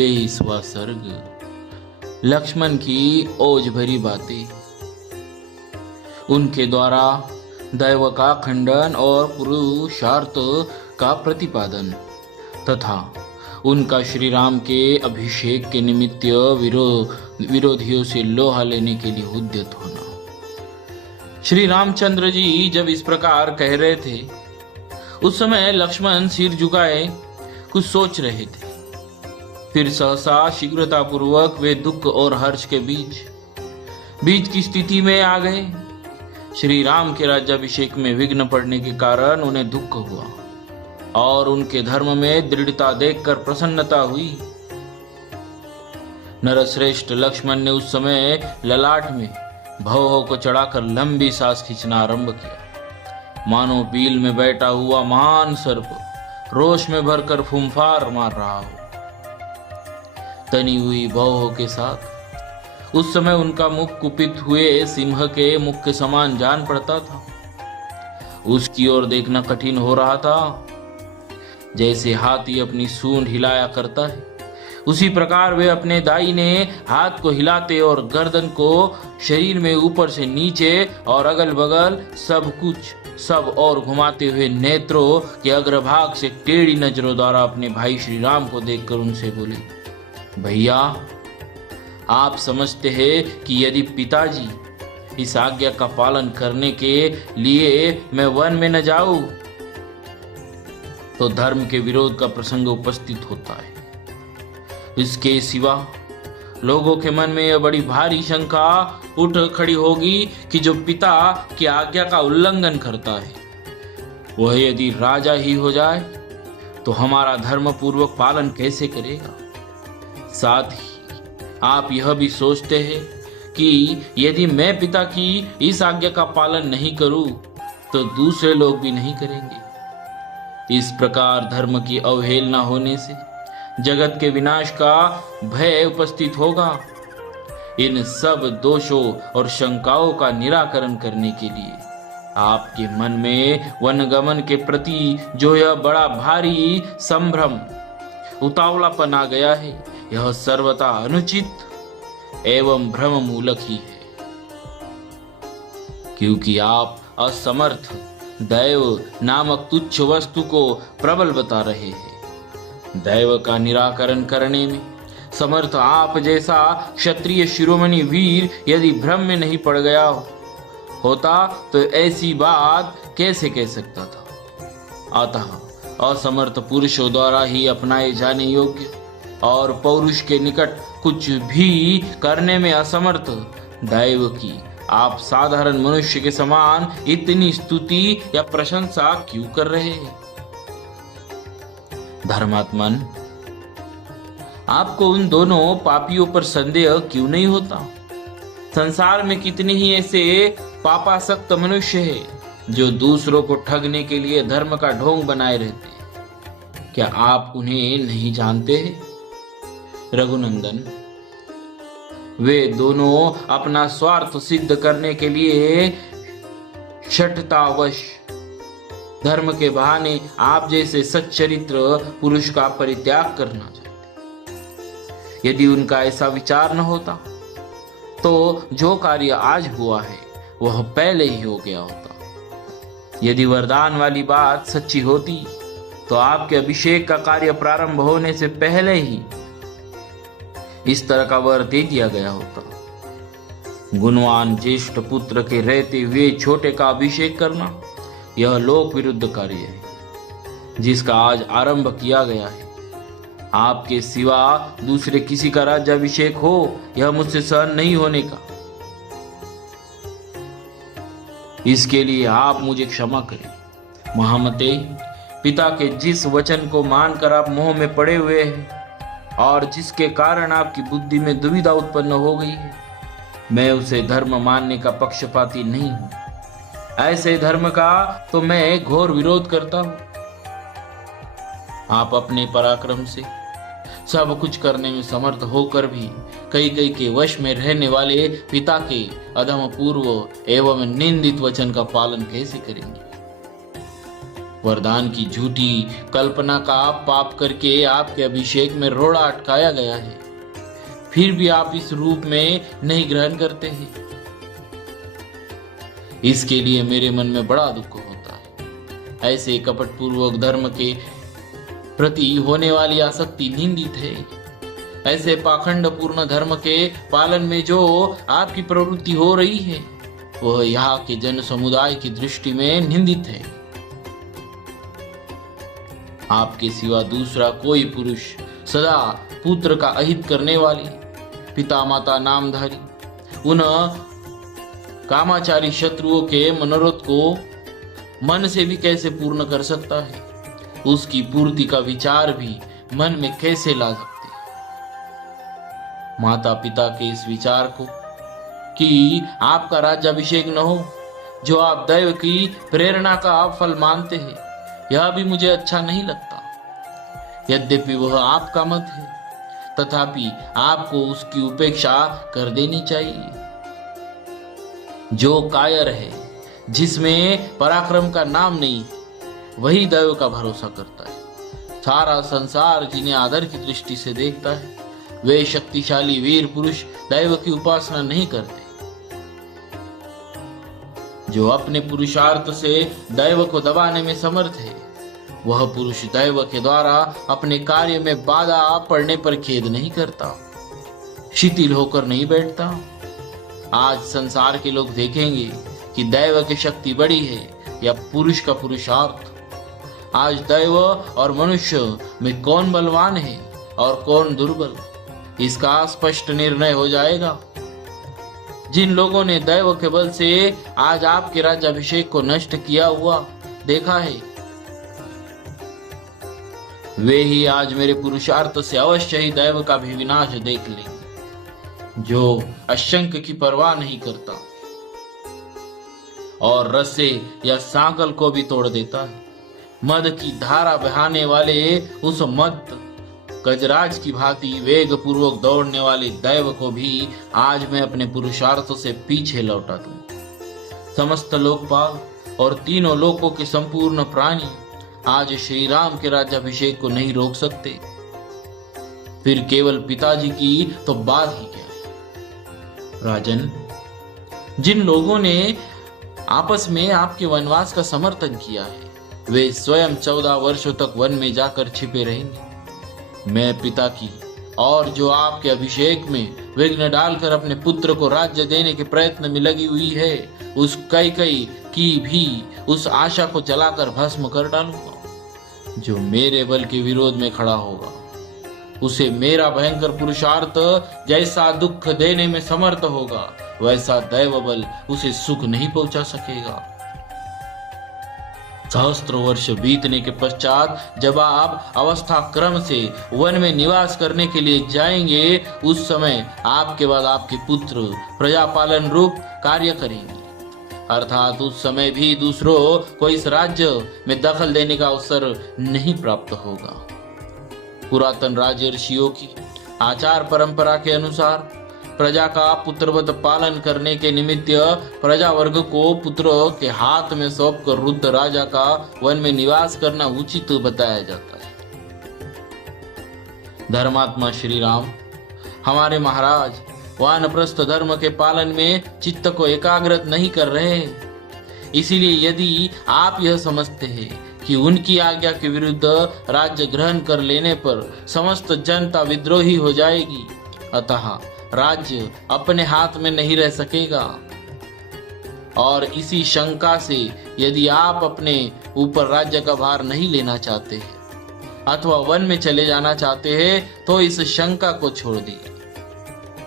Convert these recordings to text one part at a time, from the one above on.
23वां सर्ग। लक्ष्मण की ओज भरी बातें। उनके द्वारा दैव का खंडन और पुरुषार्थ का प्रतिपादन तथा उनका श्री राम के अभिषेक के निमित्त विरोधियों से लोहा लेने के लिए उद्यत होना। श्री रामचंद्र जी जब इस प्रकार कह रहे थे, उस समय लक्ष्मण सिर झुकाए कुछ सोच रहे थे। फिर सहसा शीघ्रता पूर्वक वे दुख और हर्ष के बीच की स्थिति में आ गए। श्री राम के राज्याभिषेक में विघ्न पड़ने के कारण उन्हें दुख हुआ और उनके धर्म में दृढ़ता देखकर प्रसन्नता हुई। नरश्रेष्ठ लक्ष्मण ने उस समय ललाट में भवों को चढ़ाकर लंबी सांस खींचना आरंभ किया, मानो बील में बैठा हुआ महान सर्प रोष में भरकर फुंफार मार रहा हो। तनी हुई भवों के साथ उस समय उनका मुख कुपित हुए सिंह के मुख के समान जान पड़ता था। उसकी ओर देखना कठिन हो रहा था। जैसे हाथी अपनी सूंड हिलाया करता है, उसी प्रकार वे अपने दाहिने हाथ को हिलाते और गर्दन को शरीर में ऊपर से नीचे और अगल बगल सब और घुमाते हुए नेत्रों के अग्रभाग से टेढ़ी नजरों द्वारा अपने भाई श्री राम को देखकर उनसे बोले, भैया, आप समझते हैं कि यदि पिताजी इस आज्ञा का पालन करने के लिए मैं वन में न जाऊं तो धर्म के विरोध का प्रसंग उपस्थित होता है। इसके सिवा लोगों के मन में यह बड़ी भारी शंका उठ खड़ी होगी कि जो पिता की आज्ञा का उल्लंघन करता है वह यदि राजा ही हो जाए तो हमारा धर्म पूर्वक पालन कैसे करेगा। साथ ही आप यह भी सोचते हैं कि यदि मैं पिता की इस आज्ञा का पालन नहीं करूं तो दूसरे लोग भी नहीं करेंगे। इस प्रकार धर्म की अवहेलना होने से जगत के विनाश का भय उपस्थित होगा। इन सब दोषों और शंकाओं का निराकरण करने के लिए आपके मन में वनगमन के प्रति जो यह बड़ा भारी संभ्रम उतावलापन आ गया है, यह सर्वथा अनुचित एवं भ्रम मूलक ही है, क्योंकि आप असमर्थ दैव नामक तुच्छ वस्तु को प्रबल बता रहे हैं। दैव का निराकरण करने में समर्थ आप जैसा क्षत्रिय शिरोमणि वीर यदि भ्रम में नहीं पड़ गया होता तो ऐसी बात कैसे कह सकता था। अतः असमर्थ पुरुषों द्वारा ही अपनाए जाने योग्य और पौरुष के निकट कुछ भी करने में असमर्थ दैव की आप साधारण मनुष्य के समान इतनी स्तुति या प्रशंसा क्यों कर रहे हैं। धर्मात्मन, आपको उन दोनों पापियों पर संदेह क्यों नहीं होता। संसार में कितने ही ऐसे पापासक्त मनुष्य हैं जो दूसरों को ठगने के लिए धर्म का ढोंग बनाए रहते हैं। क्या आप उन्हें नहीं जानते हैं? रघुनंदन, वे दोनों अपना स्वार्थ सिद्ध करने के लिए शठतावश धर्म के बहाने आप जैसे सच्चरित्र पुरुष का परित्याग करना चाहते। यदि उनका ऐसा विचार न होता तो जो कार्य आज हुआ है वह पहले ही हो गया होता। यदि वरदान वाली बात सच्ची होती तो आपके अभिषेक का कार्य प्रारंभ होने से पहले ही इस तरह का वर दे दिया गया होता। गुणवान ज्येष्ठ पुत्र के रहते हुए छोटे का अभिषेक करना यह लोक विरुद्ध कार्य है जिसका आज आरंभ किया गया है। आपके सिवा दूसरे किसी का राज्याभिषेक हो यह मुझसे सहन नहीं होने का। इसके लिए आप मुझे क्षमा करें। महामते, पिता के जिस वचन को मानकर आप मोह में पड़े हुए हैं और जिसके कारण आपकी बुद्धि में दुविधा उत्पन्न हो गई है, मैं उसे धर्म मानने का पक्षपाती नहीं हूं। ऐसे धर्म का तो मैं घोर विरोध करता हूं। आप अपने पराक्रम से सब कुछ करने में समर्थ होकर भी कई के वश में रहने वाले पिता के अधम पूर्व एवं निंदित वचन का पालन कैसे करेंगे। वरदान की झूठी कल्पना का पाप करके आपके अभिषेक में रोड़ा अटकाया गया है, फिर भी आप इस रूप में नहीं ग्रहण करते हैं। इसके लिए मेरे मन में बड़ा दुख होता है। ऐसे कपटपूर्वक धर्म के प्रति होने वाली आसक्ति निंदित है। ऐसे पाखंड पूर्ण धर्म के पालन में जो आपकी प्रवृत्ति हो रही है, वह यहाँ के जन समुदाय की दृष्टि में निंदित है। आपके सिवा दूसरा कोई पुरुष सदा पुत्र का अहित करने वाली, पिता माता नामधारी उन कामाचारी शत्रुओं के मनोरथ को मन से भी कैसे पूर्ण कर सकता है? उसकी पूर्ति का विचार भी मन में कैसे ला सकते? माता पिता के इस विचार को कि आपका राज्याभिषेक न हो, जो आप दैव की प्रेरणा का आप फल मानते हैं, यह भी मुझे अच्छा नहीं लगता। यद्यपि वह आपका मत है, तथापि आपको उसकी उपेक्षा कर देनी चाहिए। जो कायर है, जिसमें पराक्रम का नाम नहीं, वही दैव का भरोसा करता है। सारा संसार जिन्हें आदर की दृष्टि से देखता है, वे शक्तिशाली वीर पुरुष दैव की उपासना नहीं करते। जो अपने पुरुषार्थ से दैव को दबाने में समर्थ है, वह पुरुष दैव के द्वारा अपने कार्य में बाधा पड़ने पर खेद नहीं करता, शिथिल होकर नहीं बैठता। आज संसार के लोग देखेंगे कि दैव की शक्ति बड़ी है या पुरुष का पुरुषार्थ। आज दैव और मनुष्य में कौन बलवान है और कौन दुर्बल, इसका स्पष्ट निर्णय हो जाएगा। जिन लोगों ने दैव के बल से आज आपके राज्याभिषेक को नष्ट किया हुआ देखा है, वे ही आज मेरे पुरुषार्थ से अवश्य ही दैव का भी विनाश देख लेंगे। जो अशंक की परवाह नहीं करता और रस्से या सांकल को भी तोड़ देता है, मद की धारा बहाने वाले उस मद गजराज की भांति वेग पूर्वक दौड़ने वाले दैव को भी आज मैं अपने पुरुषार्थों से पीछे लौटा दूं। समस्त लोकपाल और तीनों लोकों के संपूर्ण प्राणी आज श्री राम के राज्याभिषेक को नहीं रोक सकते, फिर केवल पिताजी की तो बात ही क्या है। राजन, जिन लोगों ने आपस में आपके वनवास का समर्थन किया है, वे स्वयं 14 वर्षों तक वन में जाकर छिपे रहेंगे। मैं पिता की और जो आपके अभिषेक में विघ्न डालकर अपने पुत्र को राज्य देने के प्रयत्न में लगी हुई है, उस कैकेयी की भी उस आशा को जलाकर भस्म कर डालूंगा। जो मेरे बल के विरोध में खड़ा होगा, उसे मेरा भयंकर पुरुषार्थ जैसा दुख देने में समर्थ होगा, वैसा दैव बल उसे सुख नहीं पहुंचा सकेगा। सहस्त्र वर्ष बीतने के पश्चात जब आप अवस्था क्रम से वन में निवास करने के लिए जाएंगे, उस समय आपके बाद आपके पुत्र प्रजापालन रूप कार्य करेंगे। अर्थात उस समय भी दूसरों को इस राज्य में दखल देने का अवसर नहीं प्राप्त होगा। पुरातन राजर्षियों की आचार परंपरा के अनुसार प्रजा का पुत्रवत पालन करने के निमित्त प्रजा वर्ग को पुत्रों के हाथ में सौंप कर रुद्र राजा का वन में निवास करना उचित बताया जाता है। धर्मात्मा श्री राम हमारे महाराज वानप्रस्थ धर्म के पालन में चित्त को एकाग्रत नहीं कर रहे। इसीलिए यदि आप यह समझते हैं कि उनकी आज्ञा के विरुद्ध राज्य ग्रहण कर लेने पर समस्त जनता विद्रोही हो जाएगी, अतः राज्य अपने हाथ में नहीं रह सकेगा, और इसी शंका से यदि आप अपने ऊपर राज्य का भार नहीं लेना चाहते हैं अथवा वन में चले जाना चाहते हैं, तो इस शंका को छोड़ दीजिए।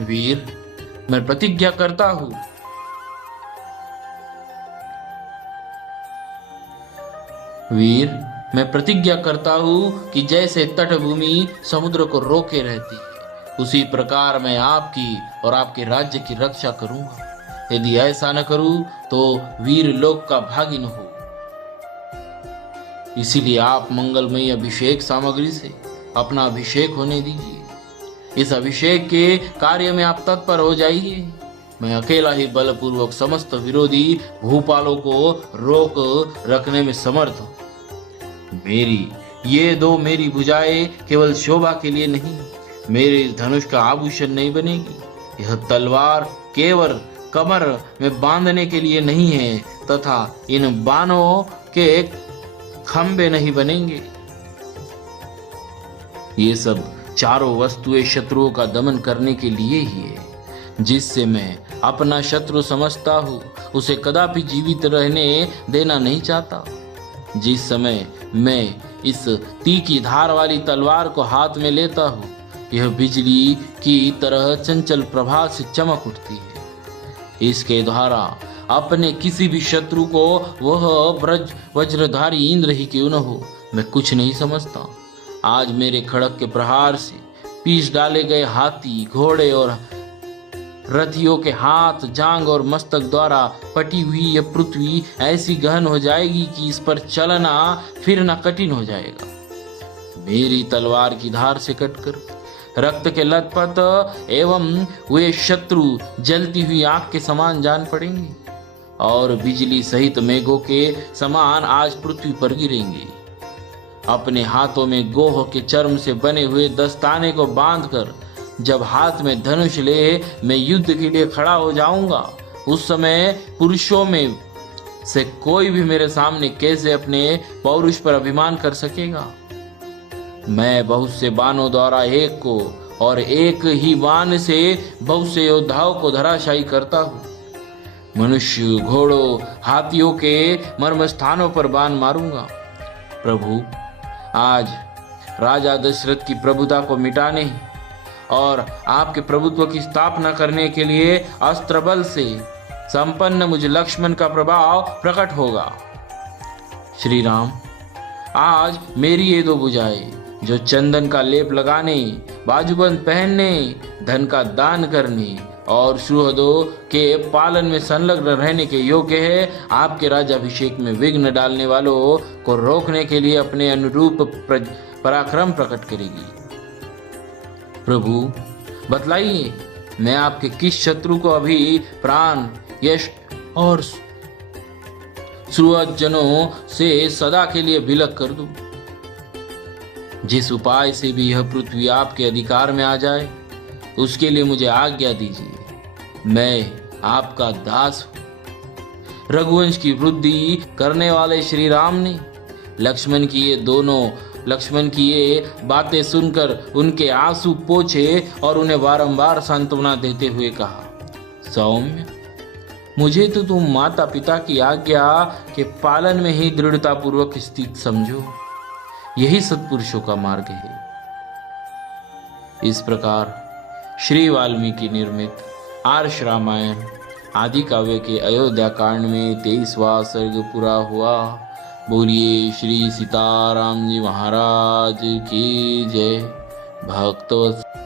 वीर, मैं प्रतिज्ञा करता हूं मैं प्रतिज्ञा करता हूं कि जैसे तटभूमि समुद्र को रोके रहती है, उसी प्रकार मैं आपकी और आपके राज्य की रक्षा करूंगा। यदि ऐसा न करूं तो वीर लोक का भागी न हो। इसीलिए आप मंगलमय अभिषेक सामग्री से अपना अभिषेक होने दीजिए। इस अभिषेक के कार्य में आप तत्पर हो जाइए। मैं अकेला ही बलपूर्वक समस्त विरोधी भूपालों को रोक रखने में समर्थ हूं। मेरी भुजाएं केवल शोभा के लिए नहीं, मेरे इस धनुष का आभूषण नहीं बनेगी। यह तलवार केवल कमर में बांधने के लिए नहीं है तथा इन बाणों के खंभे नहीं बनेंगे। ये सब चारों वस्तुएं शत्रुओं का दमन करने के लिए ही है। जिससे मैं अपना शत्रु समझता हूँ उसे कदापि जीवित रहने देना नहीं चाहता। जिस समय मैं इस तीखी धार वाली तलवार को हाथ में लेता हूँ, यह बिजली की तरह चंचल प्रभा से चमक उठती है। इसके द्वारा अपने किसी भी शत्रु को, वह वज्रधारी इंद्र ही क्यों न हो, मैं कुछ नहीं समझता। आज मेरे खड़क के प्रहार से पीस डाले गए हाथी, घोड़े और रथियों के हाथ, जांग और मस्तक द्वारा पटी हुई यह पृथ्वी ऐसी गहन हो जाएगी कि इस पर चलना फिरना कठिन हो जाएगा। मेरी तलवार की धार से कटकर रक्त के लथपथ एवं वे शत्रु जलती हुई आग के समान जान पड़ेंगे और बिजली सहित मेघों के समान आज पृथ्वी पर गिरेंगे। अपने हाथों में गोह के चर्म से बने हुए दस्ताने को बांधकर जब हाथ में धनुष ले मैं युद्ध के लिए खड़ा हो जाऊंगा, उस समय पुरुषों में से कोई भी मेरे सामने कैसे अपने पौरुष पर अभिमान कर सकेगा। मैं बहुत से बाणों द्वारा एक को और एक ही बाण से बहुत से योद्धाओं को धराशायी करता हूँ। मनुष्य, घोड़ों, हाथियों के मर्म स्थानों पर बाण मारूंगा। प्रभु, आज राजा दशरथ की प्रभुता को मिटाने और आपके प्रभुत्व की स्थापना करने के लिए अस्त्र बल से संपन्न मुझ लक्ष्मण का प्रभाव प्रकट होगा। श्री राम, आज मेरी ये दो भुजाएं जो चंदन का लेप लगाने, बाजूबंद पहनने, धन का दान करने और सुहृदों के पालन में संलग्न रहने के योग्य है, आपके राज्याभिषेक में विघ्न डालने वालों को रोकने के लिए अपने अनुरूप पराक्रम प्रकट करेगी। प्रभु, बतलाइए, मैं आपके किस शत्रु को अभी प्राण, यश और सुहृदजनों से सदा के लिए विलग कर दूं। जिस उपाय से भी यह पृथ्वी आपके अधिकार में आ जाए, उसके लिए मुझे आज्ञा दीजिए। मैं आपका दास हूं। रघुवंश की वृद्धि करने वाले श्री राम ने लक्ष्मण की ये बातें सुनकर उनके आंसू पोंछे और उन्हें बारंबार सांत्वना देते हुए कहा, सौम्य, मुझे तो तुम माता पिता की आज्ञा के पालन में ही दृढ़ता पूर्वक स्थित समझो। यही सत्पुरुषों का मार्ग है। इस प्रकार श्री वाल्मीकि निर्मित आर्ष रामायण आदि काव्य के अयोध्या कांड में 23वां सर्ग पूरा हुआ। बोलिए श्री सीताराम जी महाराज की जय। भक्तवत्सल